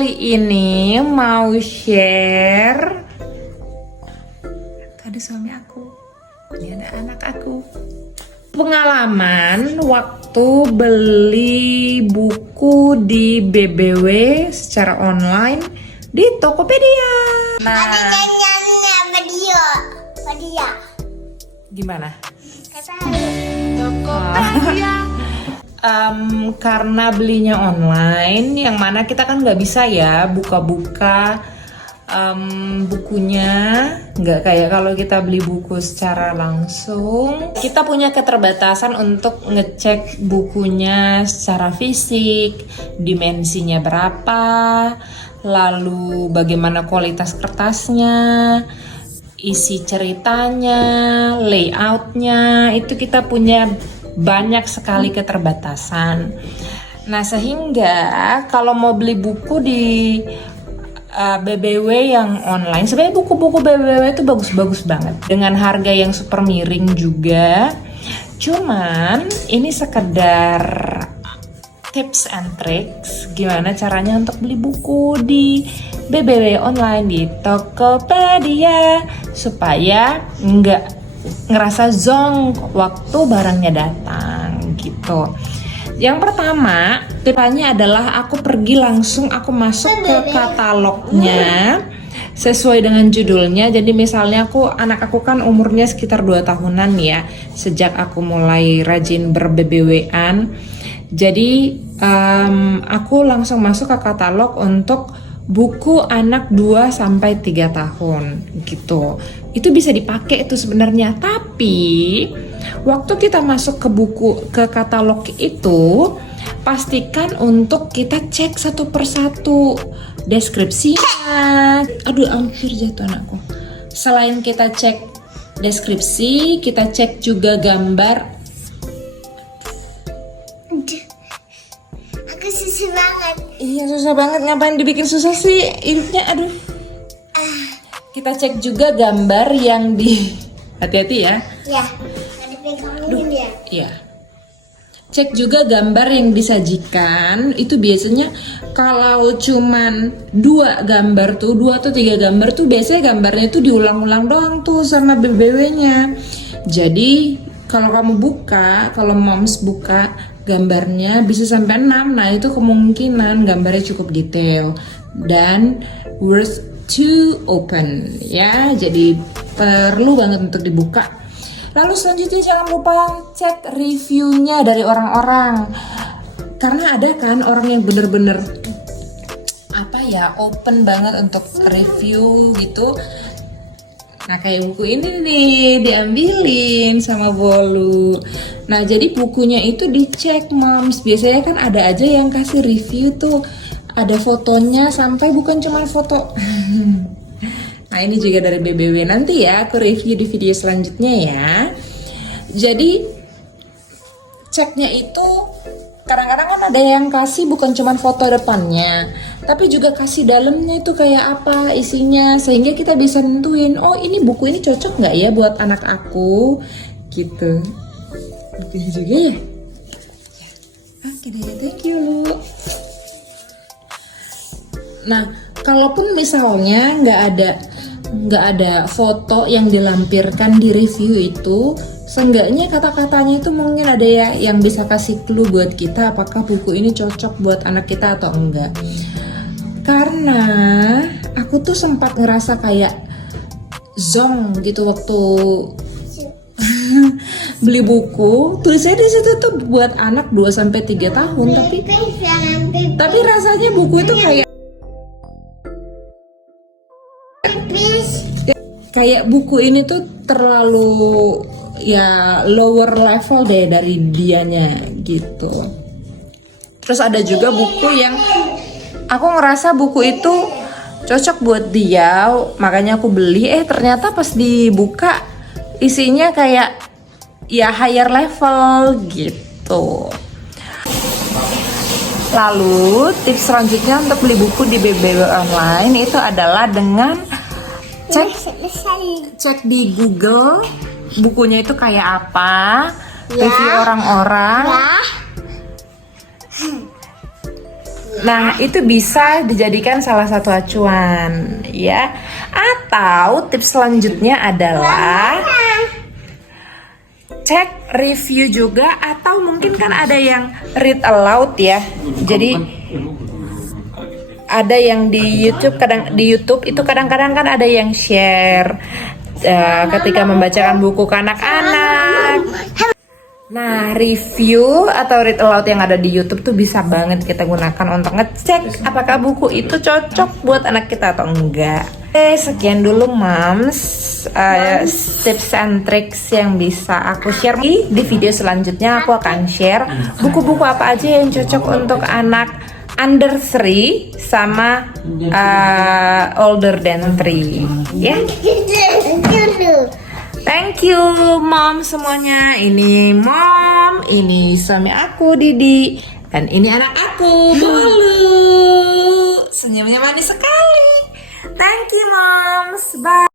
kali ini mau share. Ada suami aku, ini ada anak aku. Pengalaman waktu beli buku di BBW secara online di Tokopedia. Ada nyanyi video. Gimana? Kata Tokopedia. Karena belinya online, yang mana kita kan nggak bisa ya buka-buka bukunya, nggak kayak kalau kita beli buku secara langsung. Kita punya keterbatasan untuk ngecek bukunya secara fisik, dimensinya berapa, lalu bagaimana kualitas kertasnya, isi ceritanya, layoutnya, itu kita punya banyak sekali keterbatasan. Nah, sehingga kalau mau beli buku di BBW yang online, sebenarnya buku-buku BBW itu bagus-bagus banget dengan harga yang super miring juga. Cuman ini sekedar tips and tricks gimana caranya untuk beli buku di BBW online di Tokopedia supaya nggak ngerasa zonk waktu barangnya datang gitu. Yang pertama, tipsnya adalah aku pergi langsung, aku masuk ke katalognya sesuai dengan judulnya. Jadi misalnya anak aku kan umurnya sekitar 2 tahunan ya, sejak aku mulai rajin ber-BBW-an. Jadi aku langsung masuk ke katalog untuk buku anak 2-3 tahun gitu. Itu bisa dipakai itu sebenarnya, tapi waktu kita masuk ke katalog itu pastikan untuk kita cek satu persatu deskripsinya. Aduh, hampir jatuh anakku. Selain kita cek deskripsi, kita cek juga gambar. aku susah banget. Iya, susah banget, ngapain dibikin susah sih hidupnya, aduh. Kita cek juga gambar yang di hati-hati ya. Ya, ada pegangin ya. Iya. Cek juga gambar yang disajikan. Itu biasanya kalau cuman 2 gambar tuh, 2 atau 3 gambar tuh biasanya gambarnya tuh diulang-ulang doang tuh sama BBW-nya. Jadi kalau kalau moms buka gambarnya bisa sampai 6. Nah, itu kemungkinan gambarnya cukup detail dan worth to open ya. Jadi perlu banget untuk dibuka. Lalu selanjutnya jangan lupa cek reviewnya dari orang-orang, karena ada kan orang yang bener-bener open banget untuk review gitu. Nah, kayak buku ini nih diambilin sama Bolu. Nah, jadi bukunya itu dicek moms. Biasanya kan ada aja yang kasih review tuh, ada fotonya sampai bukan cuma foto. Nah, ini juga dari BBW, nanti ya aku review di video selanjutnya ya. Jadi ceknya itu kadang-kadang kan ada yang kasih bukan cuma foto depannya, tapi juga kasih dalamnya itu kayak apa isinya, sehingga kita bisa nentuin, oh ini buku ini cocok nggak ya buat anak aku gitu. Oke juga ya. Oke deh, thank you Lu. Nah, kalaupun misalnya nggak ada foto yang dilampirkan di review itu, seenggaknya kata-katanya itu mungkin ada ya yang bisa kasih clue buat kita apakah buku ini cocok buat anak kita atau enggak. Karena aku tuh sempat ngerasa kayak zonk gitu waktu beli buku, tulisannya di situ tuh buat anak 2-3 tahun, tapi rasanya buku itu kayak buku ini tuh terlalu ya lower level deh dari dianya gitu. Terus ada juga buku yang aku ngerasa buku itu cocok buat dia, makanya aku beli. Ternyata pas dibuka isinya kayak ya higher level gitu. Lalu tips selanjutnya untuk beli buku di BBW online itu adalah dengan cek di Google bukunya itu kayak apa, review orang-orang. Nah, itu bisa dijadikan salah satu acuan, ya. Atau tips selanjutnya adalah cek review juga, atau mungkin kan ada yang read aloud ya. Jadi ada yang di YouTube itu kadang-kadang kan ada yang share ketika membacakan buku ke anak-anak. Nah, review atau read aloud yang ada di YouTube tuh bisa banget kita gunakan untuk ngecek apakah buku itu cocok buat anak kita atau enggak. Oke, sekian dulu Moms tips and tricks yang bisa aku share. Di video selanjutnya aku akan share buku-buku apa aja yang cocok untuk anak under 3 sama older than 3 ya. Thank you Mom semuanya. Ini Mom, ini suami aku Didi, dan ini anak aku Bolu. Senyumnya manis sekali. Thank you Moms. Bye.